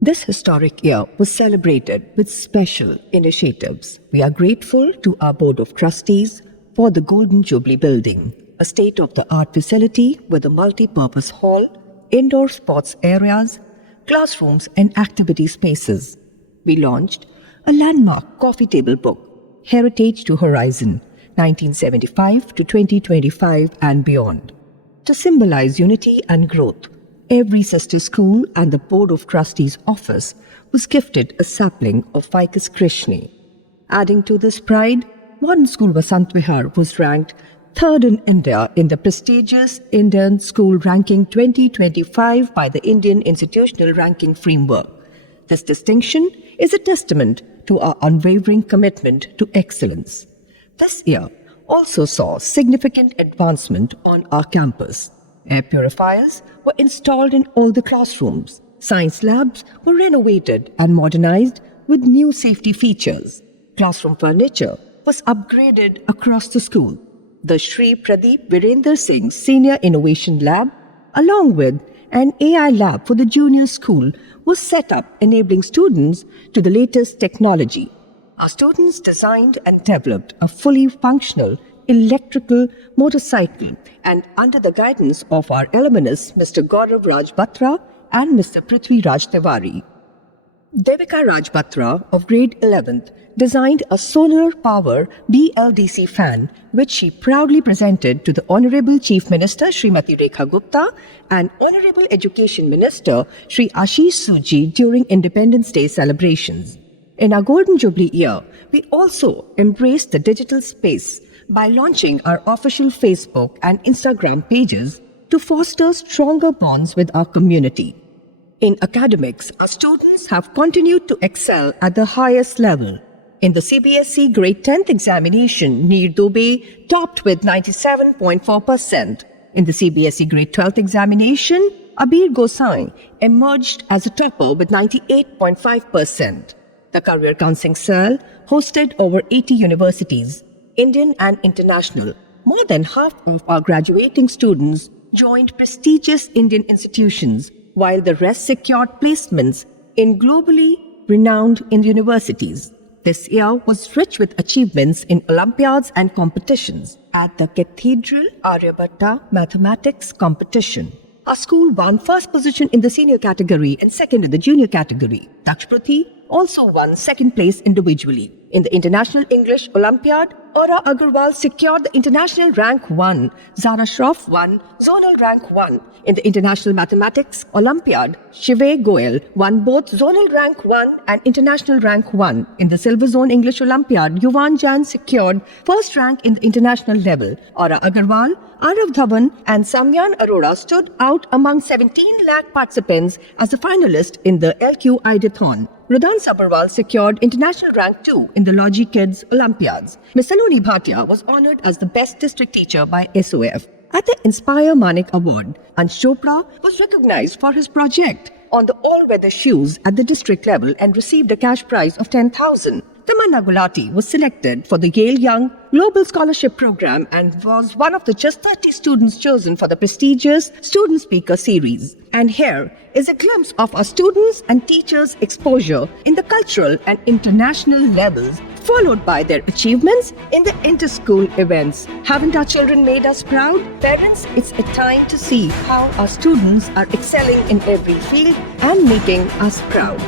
This historic year was celebrated with special initiatives. We are grateful to our Board of Trustees for the Golden Jubilee Building, a state-of-the-art facility with a multi-purpose hall, indoor sports areas, classrooms and activity spaces. We launched a landmark coffee table book, Heritage to Horizon, 1975 to 2025 and beyond. To symbolize unity and growth, every sister school and the Board of Trustees office was gifted a sapling of Ficus krishni. Adding to this pride, Modern School Vasant Vihar was ranked third in India in the prestigious Indian School Ranking 2025 by the Indian Institutional Ranking Framework. This distinction is a testament to our unwavering commitment to excellence. This year also saw significant advancement on our campus. Air purifiers were installed in all the classrooms. Science labs were renovated and modernized with new safety features. Classroom furniture was upgraded across the school. The Shri Pradeep Virender Singh Senior Innovation Lab, along with an AI lab for the junior school, was set up, enabling students to the latest technology. Our students designed and developed a fully functional electrical motorcycle, and under the guidance of our alumnus, Mr. Gaurav Raj Batra and Mr. Prithvi Raj Tiwari. Devika Raj Batra of grade 11th designed a solar power BLDC fan, which she proudly presented to the Honorable Chief Minister Srimati Rekha Gupta and Honorable Education Minister Shri Ashish Suji during Independence Day celebrations. In our Golden Jubilee year, we also embraced the digital space by launching our official Facebook and Instagram pages to foster stronger bonds with our community. In academics, our students have continued to excel at the highest level. In the CBSE Grade 10th examination, Neer Dubey topped with 97.4%. In the CBSE Grade 12th examination, Abir Gosai emerged as a topper with 98.5%. The Career Counseling Cell hosted over 80 universities, Indian and international. More than half of our graduating students joined prestigious Indian institutions, while the rest secured placements in globally renowned universities. This year was rich with achievements in Olympiads and competitions. At the Cathedral Aryabhatta Mathematics Competition, our school won first position in the senior category and second in the junior category. Dakshprathy also won second place individually. In the International English Olympiad, Aura Agarwal secured the international rank 1. Zara Shroff won zonal rank 1. In the International Mathematics Olympiad, Shive Goel won both zonal rank 1 and international rank 1. In the Silver Zone English Olympiad, Yuvan Jan secured first rank in the international level. Aura Agarwal, Arav Dhawan and Samyan Arora stood out among 17 lakh participants as a finalist in the LQ Ideathon. Rudan Sabharwal secured international rank 2 in the Logi Kids Olympiads. Ms. Saloni Bhatia was honored as the best district teacher by SOF. At the Inspire Manik Award, Ansh Chopra was recognized for his project on the all-weather shoes at the district level and received a cash prize of 10,000. Tamanna Gulati was selected for the Yale Young Global Scholarship Program and was one of the just 30 students chosen for the prestigious Student Speaker Series. And here is a glimpse of our students and teachers' exposure in the cultural and international levels, followed by their achievements in the inter-school events. Haven't our children made us proud? Parents, it's a time to see how our students are excelling in every field and making us proud.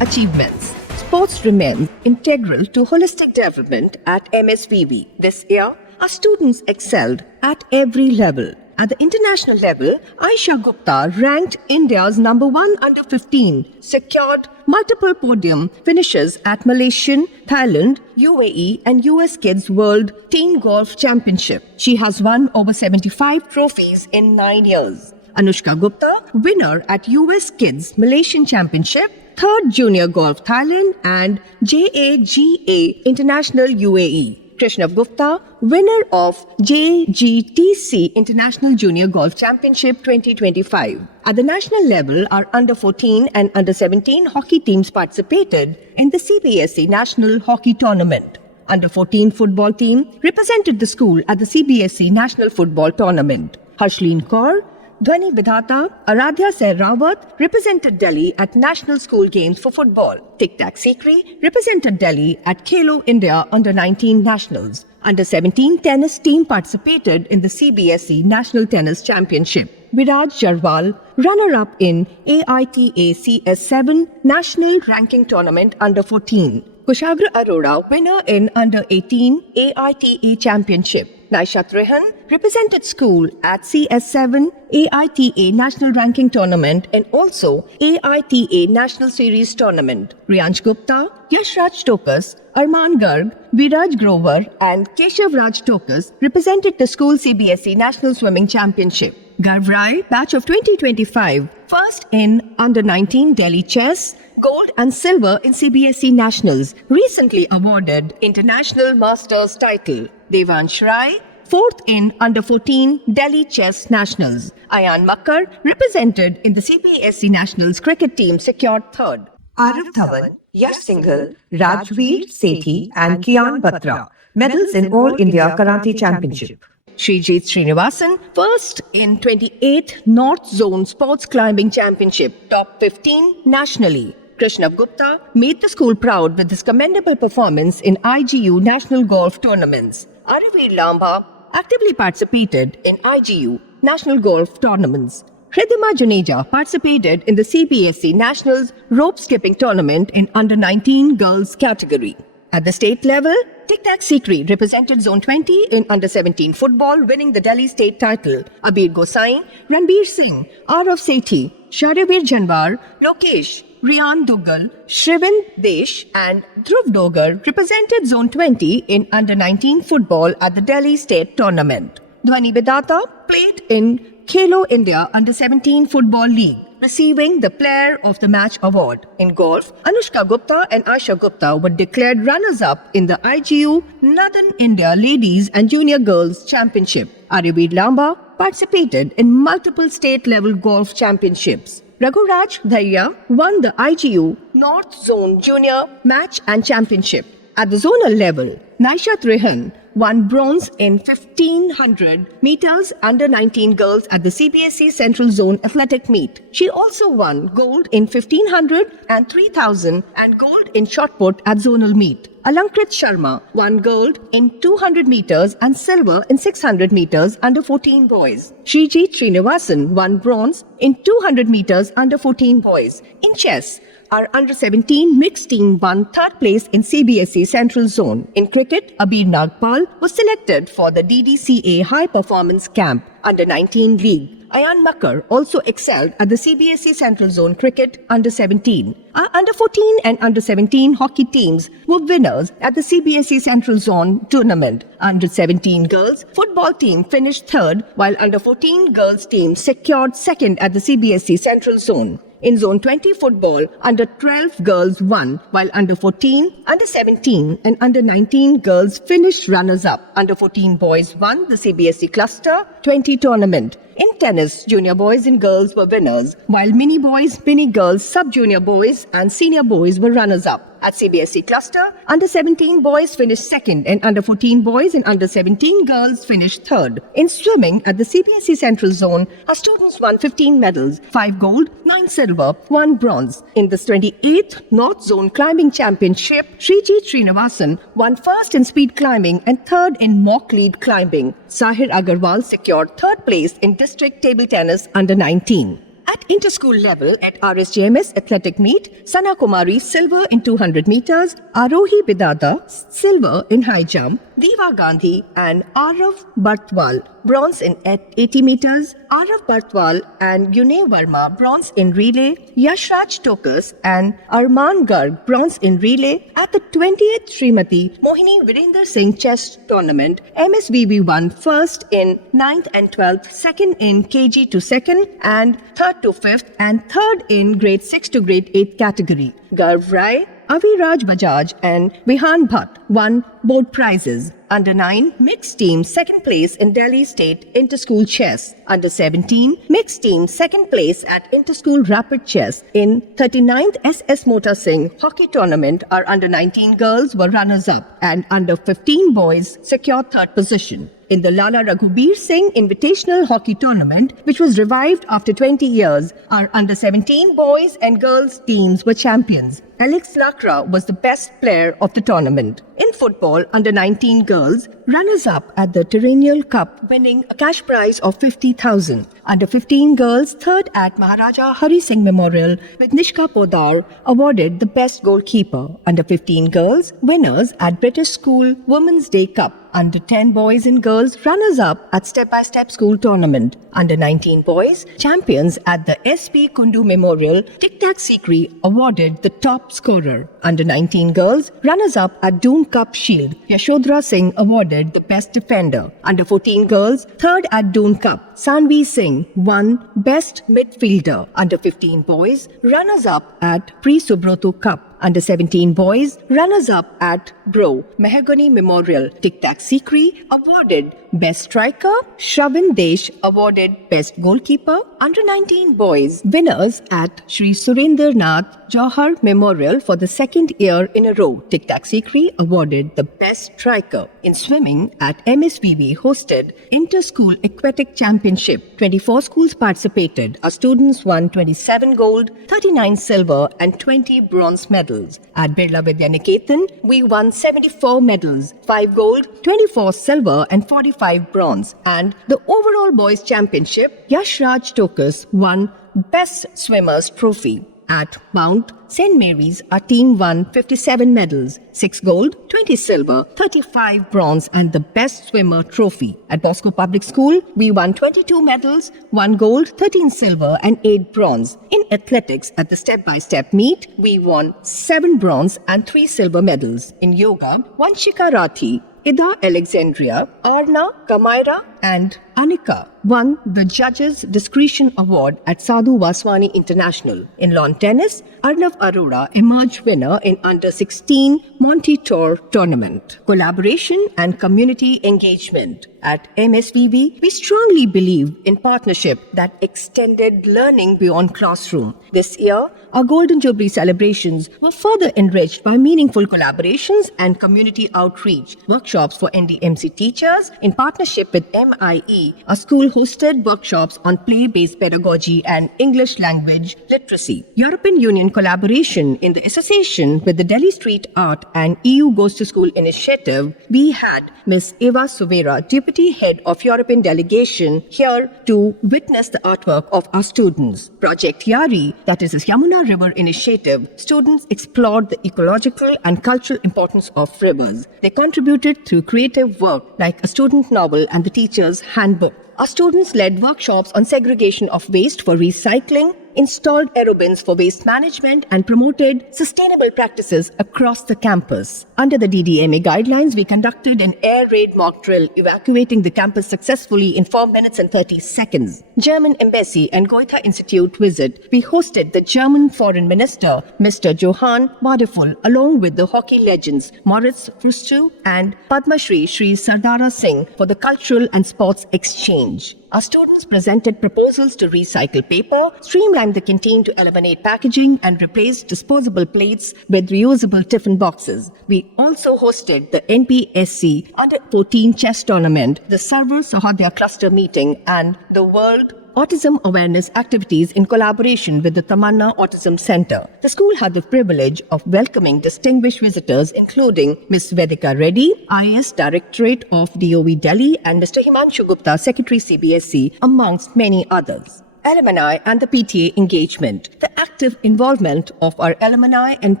Achievements. Sports remains integral to holistic development at MSVV. This year, our students excelled at every level. At the international level, Aisha Gupta ranked India's number 1 under 15, secured multiple podium finishes at Malaysian, Thailand, UAE and US Kids World Teen Golf Championship. She has won over 75 trophies in 9 years. Anushka Gupta, winner at US Kids Malaysian Championship, 3rd Junior Golf Thailand and JAGA International UAE. Krishnav Gupta, winner of JGTC International Junior Golf Championship 2025. At the national level, our under-14 and under-17 hockey teams participated in the CBSE National Hockey Tournament. Under-14 football team represented the school at the CBSE National Football Tournament. Harshleen Kaur, Dhwani Vidhata, Aradhya Ser Rawat represented Delhi at National School Games for Football. Tic Tac Sikri represented Delhi at Khelo India Under-19 Nationals. Under-17 tennis team participated in the CBSE National Tennis Championship. Viraj Jarwal, runner-up in AITA CS7 National Ranking Tournament Under-14. Kushagra Arora, winner in Under-18 AITA Championship. Naishat Rehan represented school at CS7 AITA National Ranking Tournament and also AITA National Series Tournament. Riyansh Gupta, Yash Raj Tokas, Arman Garg, Viraj Grover and Keshav Raj Tokas represented the school CBSE National Swimming Championship. Garv Rai, batch of 2025, first in Under-19 Delhi Chess, gold and silver in CBSE Nationals, recently awarded International Masters title. Devansh Rai, fourth in Under-14 Delhi Chess Nationals. Ayan Makkar, represented in the CBSE Nationals cricket team, secured third. Arif Dhawan, Yash Singhal, Rajveer Sethi and Kian Batra, medals in All India Karate Championship. Srijit Srinivasan, first in 28th North Zone Sports Climbing Championship, top 15 nationally. Krishnav Gupta made the school proud with his commendable performance in IGU National Golf Tournaments. Araveer Lamba actively participated in IGU National Golf Tournaments. Hridima Juneja participated in the CBSE Nationals Rope Skipping Tournament in Under-19 Girls category. At the state level, Tic Tac Sikri represented Zone 20 in Under-17 football, winning the Delhi state title. Abir Gosai, Ranbir Singh, Arav Sethi, Shahrabir Janwar, Lokesh, Riyan Duggal, Shrivan Desh and Dhruv Dogar represented Zone 20 in Under-19 football at the Delhi State Tournament. Dhwani Vidhata played in Khelo India Under-17 Football League, receiving the Player of the Match award. In golf, Anushka Gupta and Aisha Gupta were declared runners-up in the IGU Northern India Ladies and Junior Girls Championship. Araveer Lamba participated in multiple state-level golf championships. Raghuraj Dharia won the IGU North Zone Junior Match and Championship. At the zonal level, Naishat Rehan won bronze in 1500 meters Under-19 girls at the CBSE Central Zone Athletic Meet. She also won gold in 1500 and 3000 and gold in shot put at zonal meet. Alankrit Sharma won gold in 200 meters and silver in 600 meters Under-14 boys. Srijit Srinivasan won bronze in 200 meters Under-14 boys. In chess, our Under-17 mixed team won third place in CBSE Central Zone. In cricket, Abir Nagpal was selected for the DDCA High Performance Camp Under-19 League. Ayan Makkar also excelled at the CBSE Central Zone Cricket Under-17. Our Under-14 and Under-17 hockey teams were winners at the CBSE Central Zone Tournament. Under-17 girls football team finished third, while Under-14 girls team secured second at the CBSE Central Zone. In Zone 20 football, Under-12 girls won, while Under-14, Under-17 and Under-19 girls finished runners-up. Under-14 boys won the CBSE Cluster 20 tournament. In tennis, junior boys and girls were winners, while mini boys, mini girls, sub-junior boys and senior boys were runners-up. At CBSE Cluster, Under-17 boys finished second and Under-14 boys and Under-17 girls finished third. In swimming at the CBSE Central Zone, our students won 15 medals, 5 gold, 9 silver, 1 bronze. In the 28th North Zone Climbing Championship, Srijit Srinivasan won first in speed climbing and third in mock lead climbing. Sahir Agarwal secured third place in district table tennis Under-19. At inter-school level at RSJMS Athletic Meet, Sana Kumari silver in 200 meters, Arohi Bidada silver in high jump, Diva Gandhi and Arav Bartwal bronze in 80 meters, Arav Bartwal and Yune Verma bronze in relay, Yashraj Tokas and Arman Garg bronze in relay. At the 20th Srimati Mohini Virender Singh Chess Tournament, MSVB won first in 9th and 12th, second in KG to second and third to fifth and third in grade 6 to grade 8 category. Garv Rai, Aviraj Bajaj and Vihan Bhatt won board prizes. Under 9, mixed team second place in Delhi State Inter-School Chess. Under 17, mixed team second place at Inter-School Rapid Chess. In 39th SS Mota Singh Hockey Tournament, our under 19 girls were runners-up and under 15 boys secured third position. In the Lala Raghubir Singh Invitational Hockey Tournament, which was revived after 20 years, our under 17 boys and girls teams were champions. Alex Lakra was the best player of the tournament. In football, under 19 girls, runners-up at the Terrennial Cup, winning a cash prize of 50,000. Under 15 girls, third at Maharaja Hari Singh Memorial, with Nishka Podar awarded the best goalkeeper. Under 15 girls, winners at British School Women's Day Cup. Under 10 boys and girls, runners-up at Step by Step School Tournament. Under 19 boys, champions at the SP Kundu Memorial, Tic Tac Sikri awarded the top scorer. Under 19 girls, runners-up at Doon Cup Shield, Yashodhara Singh awarded the best defender. Under 14 girls, third at Doon Cup, Sanvi Singh won best midfielder. Under 15 boys, runners-up at Pre Subroto Cup. Under 17 boys, runners-up at Bro Mahagoni Memorial, Tic Tac Sikri awarded Best Striker, Shravan Desh awarded Best Goalkeeper. Under 19 boys, winners at Shri Surendra Nath Jauhar Memorial for the second year in a row, Tic Tac Sikri awarded the Best Striker. In swimming, at MSVV hosted Inter-School Aquatic Championship. 24 schools participated. Our students won 27 gold, 39 silver and 20 bronze medals. At Birla Vidya Niketan, we won 74 medals, 5 gold, 24 silver and 45 bronze. And the overall boys championship, Yash Raj Tokus won Best Swimmers Trophy. At Mount St. Mary's, our team won 57 medals, 6 gold, 20 silver, 35 bronze and the Best Swimmer Trophy. At Bosco Public School, we won 22 medals, 1 gold, 13 silver and 8 bronze. In athletics, at the step-by-step meet, we won 7 bronze and 3 silver medals. In yoga, Vanshika Rathi, Ida Alexandria, Arna, Kamaira and Anika won the Judges Discretion Award at Sadhu Vaswani International. In lawn tennis, Arnav Arora emerged winner in Under-16 Monty Tour Tournament. Collaboration and community engagement. At MSVB, we strongly believe in partnership that extended learning beyond classroom. This year, our Golden Jubilee celebrations were further enriched by meaningful collaborations and community outreach. Workshops for NDMC teachers in partnership with MIE, our school hosted workshops on play-based pedagogy and English language literacy. European Union collaboration in the association with the Delhi Street Art and EU Goes to School initiative, we had Ms. Eva Suvera, Deputy Head of European Delegation, here to witness the artwork of our students. Project Yari, that is a Yamuna River initiative, students explored the ecological and cultural importance of rivers. They contributed through creative work like a student novel and the teacher's handbook. Our students led workshops on segregation of waste for recycling, installed aerobins for waste management and promoted sustainable practices across the campus. Under the DDMA guidelines, we conducted an air raid mock drill evacuating the campus successfully in 4 minutes and 30 seconds. German Embassy and Goethe Institute visit. We hosted the German Foreign Minister, Mr. Johann Wadefull, along with the hockey legends Moritz Frustu and Padma Shri Sardara Singh for the cultural and sports exchange. Our students presented proposals to recycle paper, streamline the canteen to eliminate packaging, and replace disposable plates with reusable tiffin boxes. We also hosted the NPSC Under-14 Chess Tournament, the Sarva Sahodaya Cluster Meeting, and the World Autism Awareness activities in collaboration with the Tamanna Autism Center. The school had the privilege of welcoming distinguished visitors including Ms. Vedika Reddy, IAS Directorate of DOE Delhi, and Mr. Himanshu Gupta, Secretary CBSE, amongst many others. Alumni and the PTA engagement. The active involvement of our alumni and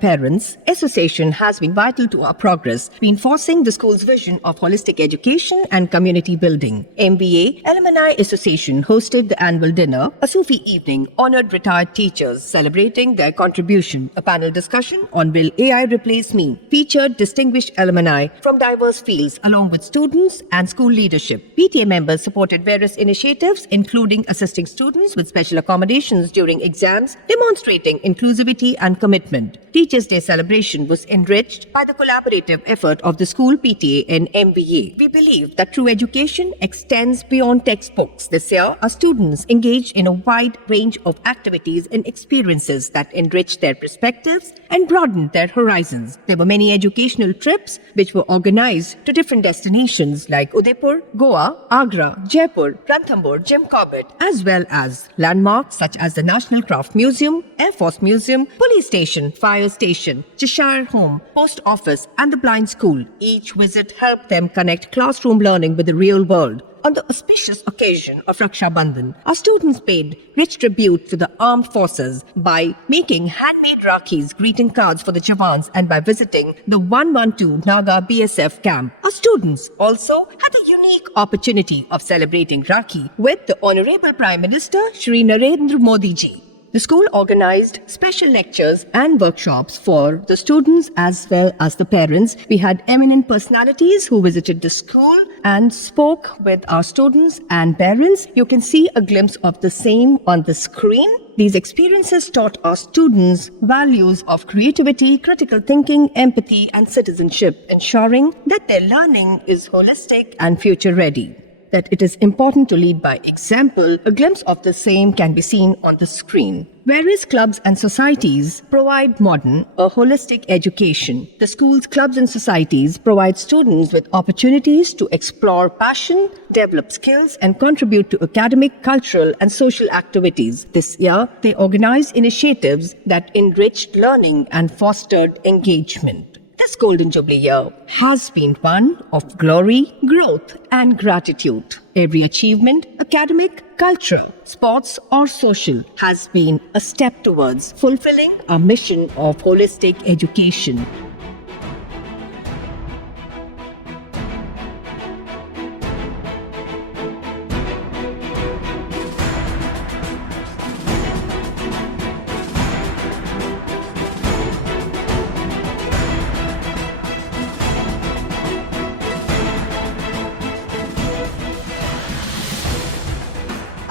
parents association has been vital to our progress, reinforcing the school's vision of holistic education and community building. MBA Alumni Association hosted the annual dinner, a Sufi evening, honored retired teachers celebrating their contribution. A panel discussion on Will AI Replace Me featured distinguished alumni from diverse fields along with students and school leadership. PTA members supported various initiatives including assisting students students with special accommodations during exams, demonstrating inclusivity and commitment. Teachers' Day celebration was enriched by the collaborative effort of the school PTA and MBA. We believe that true education extends beyond textbooks. This year, our students engaged in a wide range of activities and experiences that enriched their perspectives and broadened their horizons. There were many educational trips which were organized to different destinations like Udaipur, Goa, Agra, Jaipur, Ranthambore, Jim Corbett, as well as landmarks such as the National Craft Museum, Air Force Museum, Police Station, Fire Station, Cheshire Home, Post Office, and the Blind School. Each visit helped them connect classroom learning with the real world. On the auspicious occasion of Raksha Bandhan, our students paid rich tribute to the armed forces by making handmade Rakhis, greeting cards for the Jawans, and by visiting the 112 Naga BSF camp. Our students also had a unique opportunity of celebrating Rakhi with the Honorable Prime Minister Shri Narendra Modi ji. The school organized special lectures and workshops for the students as well as the parents. We had eminent personalities who visited the school and spoke with our students and parents. You can see a glimpse of the same on the screen. These experiences taught our students values of creativity, critical thinking, empathy, and citizenship, ensuring that their learning is holistic and future ready. That it is important to lead by example, a glimpse of the same can be seen on the screen. Various clubs and societies provide modern or holistic education. The school's clubs and societies provide students with opportunities to explore passion, develop skills, and contribute to academic, cultural, and social activities. This year, they organized initiatives that enriched learning and fostered engagement. This Golden Jubilee year has been one of glory, growth, and gratitude. Every achievement, academic, cultural, sports, or social, has been a step towards fulfilling our mission of holistic education.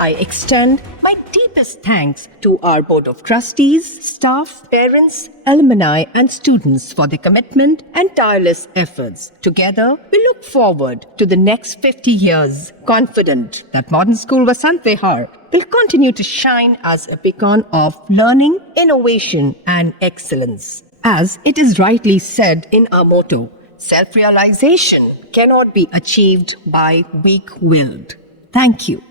I extend my deepest thanks to our Board of Trustees, staff, parents, alumni, and students for their commitment and tireless efforts. Together, we look forward to the next 50 years, confident that Modern School Vasant Vihar will continue to shine as a beacon of learning, innovation, and excellence. As it is rightly said in our motto, self-realization cannot be achieved by weak-willed. Thank you.